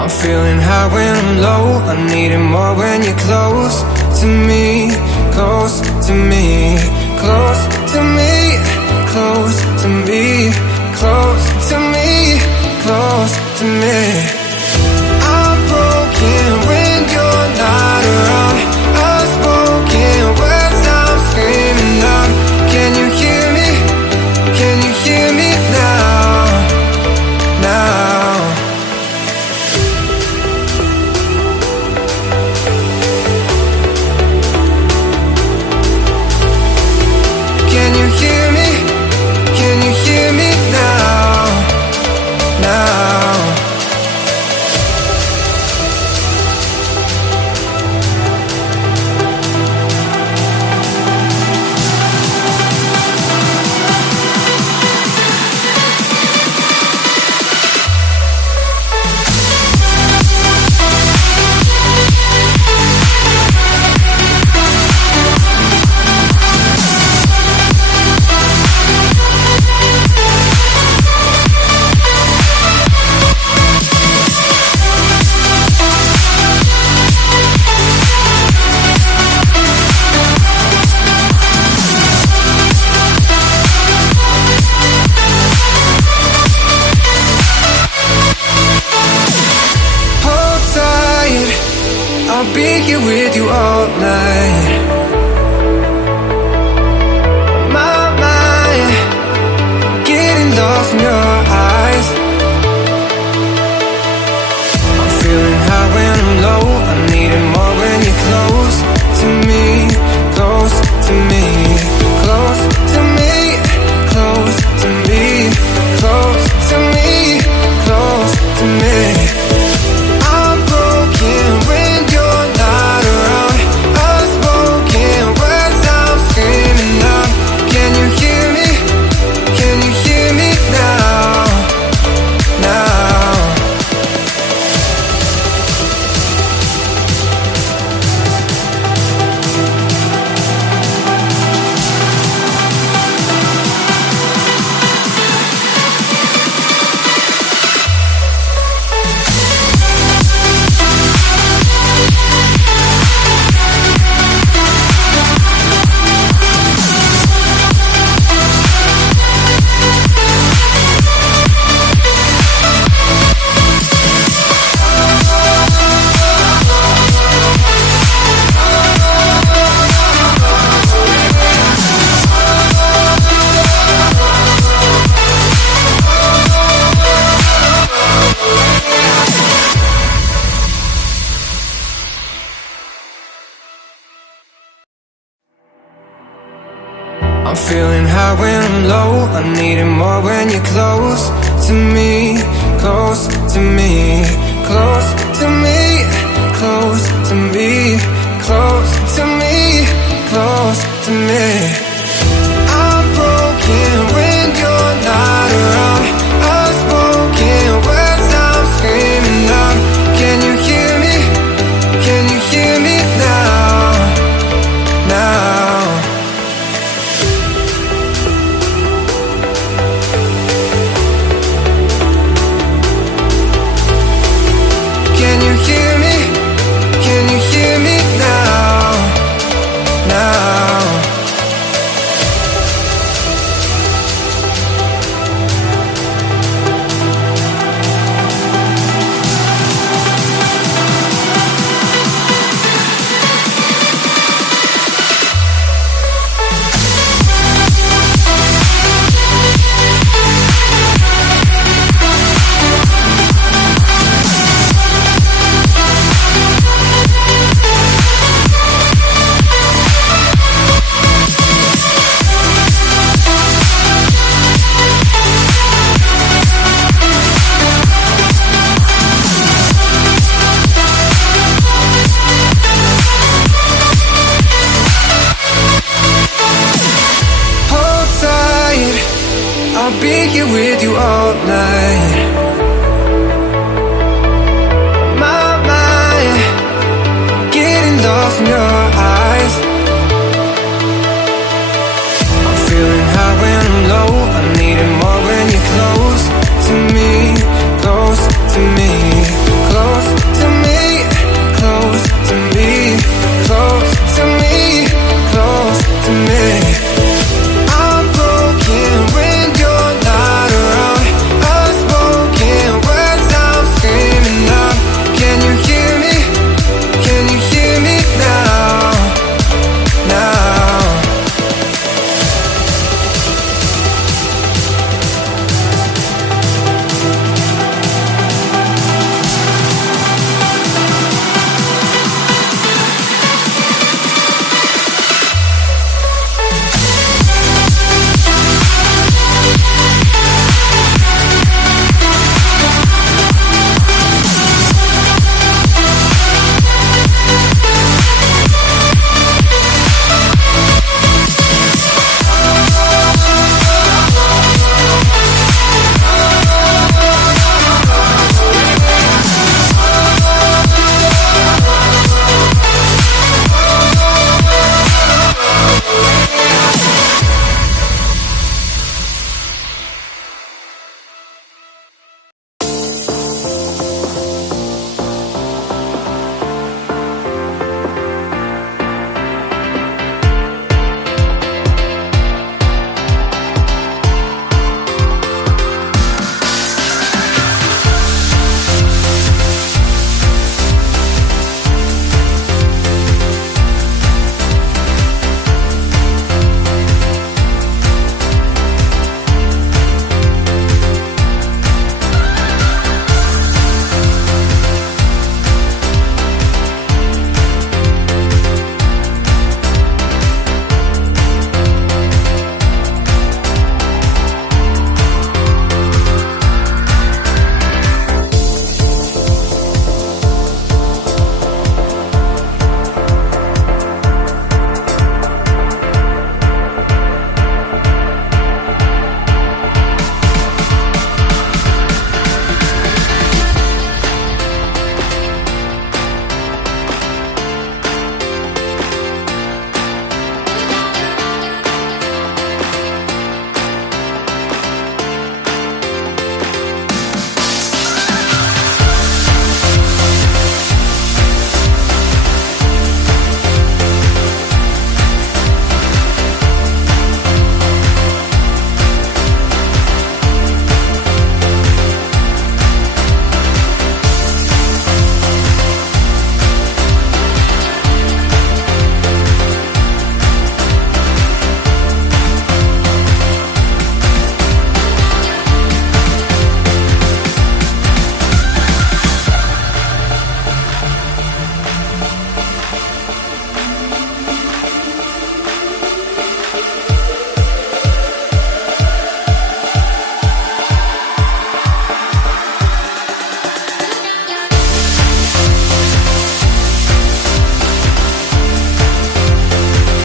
I'm feeling high when I'm low, I need it more when you're close to me, close to me, close to me, close to me, close to me, close to me. I'm broken when you're not around, unspoken words I'm screaming out. Can you hear me? Can you hear me now? Now. Can you hear me? Can you hear me now? Now. I'll be here with you all night. My mind getting lost in your eyes. I'm feeling high when I'm low, I need it more when you're close to me, close to me, close to me, close to me, close to me, close to me. I'm broken when you're not around, unspoken words I'm screaming out. Can you hear me? Can you hear me now? Now. I'm feeling high when I'm low, I need it more when you're close to me,